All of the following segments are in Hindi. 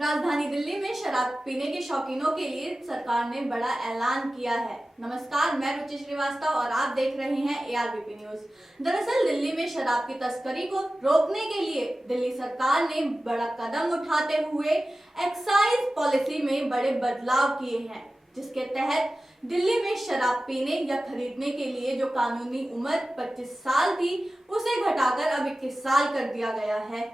राजधानी दिल्ली में शराब पीने के शौकीनों के लिए सरकार ने बड़ा ऐलान किया है। नमस्कार, मैं रुचि श्रीवास्तव और आप देख रहे हैं ARBP न्यूज। दरअसल दिल्ली में शराब की तस्करी को रोकने के लिए दिल्ली सरकार ने बड़ा कदम उठाते हुए एक्साइज पॉलिसी में बड़े बदलाव किए हैं, जिसके तहत दिल्ली में शराब पीने या खरीदने के लिए जो कानूनी उम्र 25 साल थी, उसे घटाकर अब 21 साल कर दिया गया है।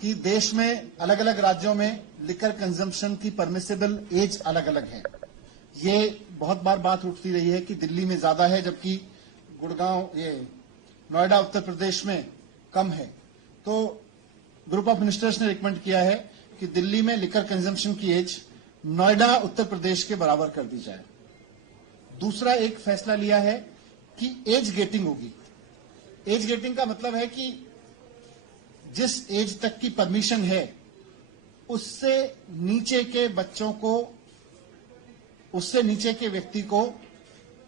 कि देश में अलग अलग राज्यों में लिकर कंजम्पशन की परमिसिबल एज अलग अलग है। ये बहुत बार बात उठती रही है कि दिल्ली में ज्यादा है, जबकि गुड़गांव, नोएडा, उत्तर प्रदेश में कम है। तो ग्रुप ऑफ मिनिस्टर्स ने रिकमेंड किया है कि दिल्ली में लिकर कंजम्पशन की एज नोएडा, उत्तर प्रदेश के बराबर कर दी जाए। दूसरा एक फैसला लिया है कि एज गेटिंग होगी। एज गेटिंग का मतलब है कि जिस एज तक की परमिशन है, उससे नीचे के बच्चों को, उससे नीचे के व्यक्ति को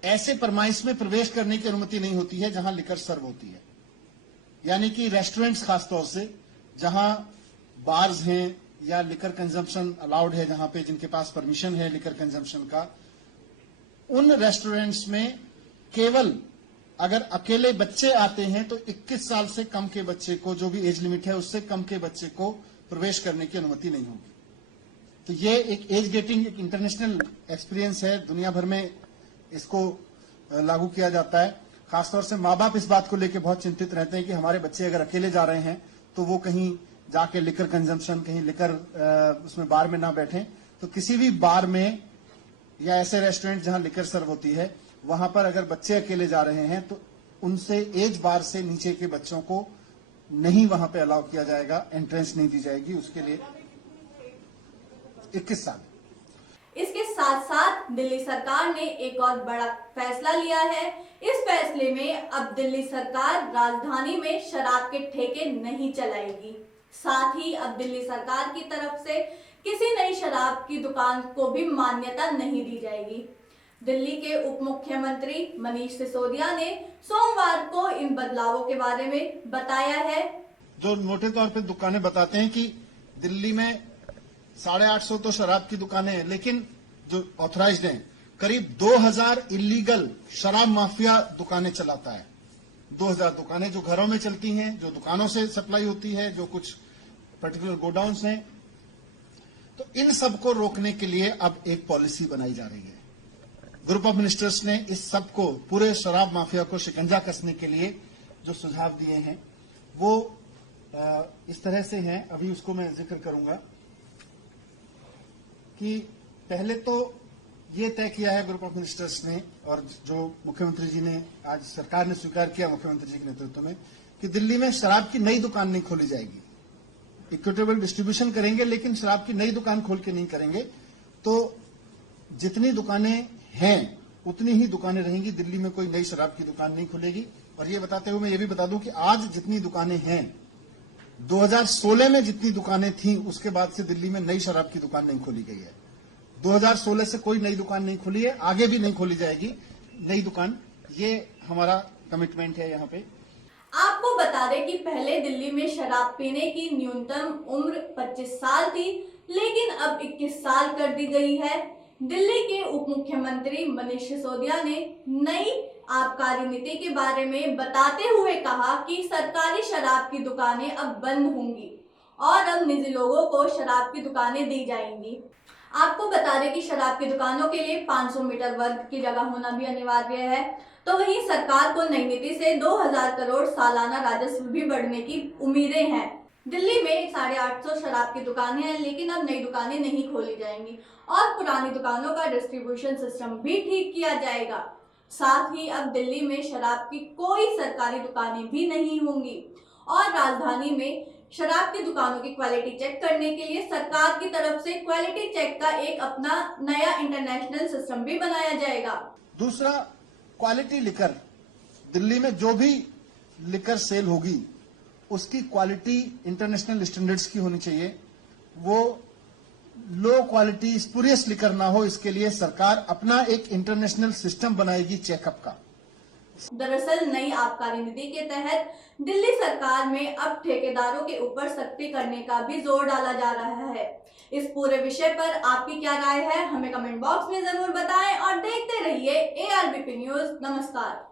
ऐसे परमाइश में प्रवेश करने की अनुमति नहीं होती है जहां लिकर सर्व होती है। यानी कि रेस्टोरेंट्स, खासतौर से जहां बार्स हैं या लिकर कंजम्पशन अलाउड है, जहां पे जिनके पास परमिशन है लिकर कंजम्पशन का, उन रेस्टोरेंट्स में केवल अगर अकेले बच्चे आते हैं तो 21 साल से कम के बच्चे को, जो भी एज लिमिट है उससे कम के बच्चे को प्रवेश करने की अनुमति नहीं होगी। तो ये एक एज गेटिंग, एक इंटरनेशनल एक्सपीरियंस है, दुनिया भर में इसको लागू किया जाता है। खासतौर से माँ बाप इस बात को लेकर बहुत चिंतित रहते हैं कि हमारे बच्चे अगर अकेले जा रहे हैं तो वो कहीं जाके लिकर कंजम्पशन, कहीं लिकर उसमें बार में ना बैठें। तो किसी भी बार में या ऐसे रेस्टोरेंट जहां लिकर सर्व होती है, वहां पर अगर बच्चे अकेले जा रहे हैं तो उनसे एज बार से नीचे के बच्चों को नहीं वहां पे अलाउ किया जाएगा, एंट्रेंस नहीं दी जाएगी उसके लिए 21 साल। इसके साथ साथ दिल्ली सरकार ने एक और बड़ा फैसला लिया है। इस फैसले में अब दिल्ली सरकार राजधानी में शराब के ठेके नहीं चलाएगी। साथ ही अब दिल्ली सरकार की तरफ से किसी नई शराब की दुकान को भी मान्यता नहीं दी जाएगी। दिल्ली के उप मुख्यमंत्री मनीष सिसोदिया ने सोमवार को इन बदलावों के बारे में बताया है। जो मोटे तौर पे दुकानें बताते हैं कि दिल्ली में 850 तो शराब की दुकानें हैं, लेकिन जो ऑथराइज्ड हैं, करीब 2000 इलीगल शराब माफिया दुकानें चलाता है। 2000 दुकानें जो घरों में चलती हैं, जो दुकानों से सप्लाई होती है, जो कुछ पर्टिकुलर गोडाउन्स हैं। तो इन सबको रोकने के लिए अब एक पॉलिसी बनाई जा रही है। ग्रुप ऑफ मिनिस्टर्स ने इस सब को, पूरे शराब माफिया को शिकंजा कसने के लिए जो सुझाव दिए हैं वो इस तरह से हैं। अभी उसको मैं जिक्र करूंगा कि पहले तो ये तय किया है ग्रुप ऑफ मिनिस्टर्स ने, और जो मुख्यमंत्री जी ने, आज सरकार ने स्वीकार किया मुख्यमंत्री जी के नेतृत्व में, कि दिल्ली में शराब की नई दुकान नहीं खोली जाएगी। इक्विटेबल डिस्ट्रीब्यूशन करेंगे, लेकिन शराब की नई दुकान खोल के नहीं करेंगे। तो जितनी दुकानें हैं उतनी ही दुकानें रहेंगी, दिल्ली में कोई नई शराब की दुकान नहीं खुलेगी। और ये बताते हुए मैं ये भी बता दूं कि आज जितनी दुकानें हैं, 2016 में जितनी दुकानें थीं, उसके बाद से दिल्ली में नई शराब की दुकान नहीं खोली गई है। 2016 से कोई नई दुकान नहीं खुली है, आगे भी नहीं खोली जाएगी नई दुकान। ये हमारा कमिटमेंट है यहाँ पे। आपको बता दें कि पहले दिल्ली में शराब पीने की न्यूनतम उम्र 25 साल थी, लेकिन अब 21 साल कर दी गई है। दिल्ली के उप मुख्यमंत्री मनीष सिसोदिया ने नई आबकारी नीति के बारे में बताते हुए कहा कि सरकारी शराब की दुकानें अब बंद होंगी और अब निजी लोगों को शराब की दुकानें दी जाएंगी। आपको बता दें कि शराब की दुकानों के लिए 500 मीटर वर्ग की जगह होना भी अनिवार्य है। तो वहीं सरकार को नई नीति से 2000 करोड़ सालाना राजस्व भी बढ़ने की उम्मीदें हैं। दिल्ली में 850 शराब की दुकानें हैं, लेकिन अब नई दुकानें नहीं खोली जाएंगी और पुरानी दुकानों का डिस्ट्रीब्यूशन सिस्टम भी ठीक किया जाएगा। साथ ही अब दिल्ली में शराब की कोई सरकारी दुकानें भी नहीं होंगी और राजधानी में शराब की दुकानों की क्वालिटी चेक करने के लिए सरकार की तरफ से क्वालिटी चेक का एक अपना नया इंटरनेशनल सिस्टम भी बनाया जाएगा। दूसरा, क्वालिटी लिकर, दिल्ली में जो भी लिकर सेल होगी उसकी क्वालिटी इंटरनेशनल स्टैंडर्ड्स की होनी चाहिए। वो लो क्वालिटी स्पुरियस लिकर ना हो, इसके लिए सरकार अपना एक इंटरनेशनल सिस्टम बनाएगी चेकअप का। दरअसल नई आबकारी नीति के तहत दिल्ली सरकार में अब ठेकेदारों के ऊपर सख्ती करने का भी जोर डाला जा रहा है। इस पूरे विषय पर आपकी क्या राय है, हमें कमेंट बॉक्स में जरूर बताएं और देखते रहिए ARBP न्यूज। नमस्कार।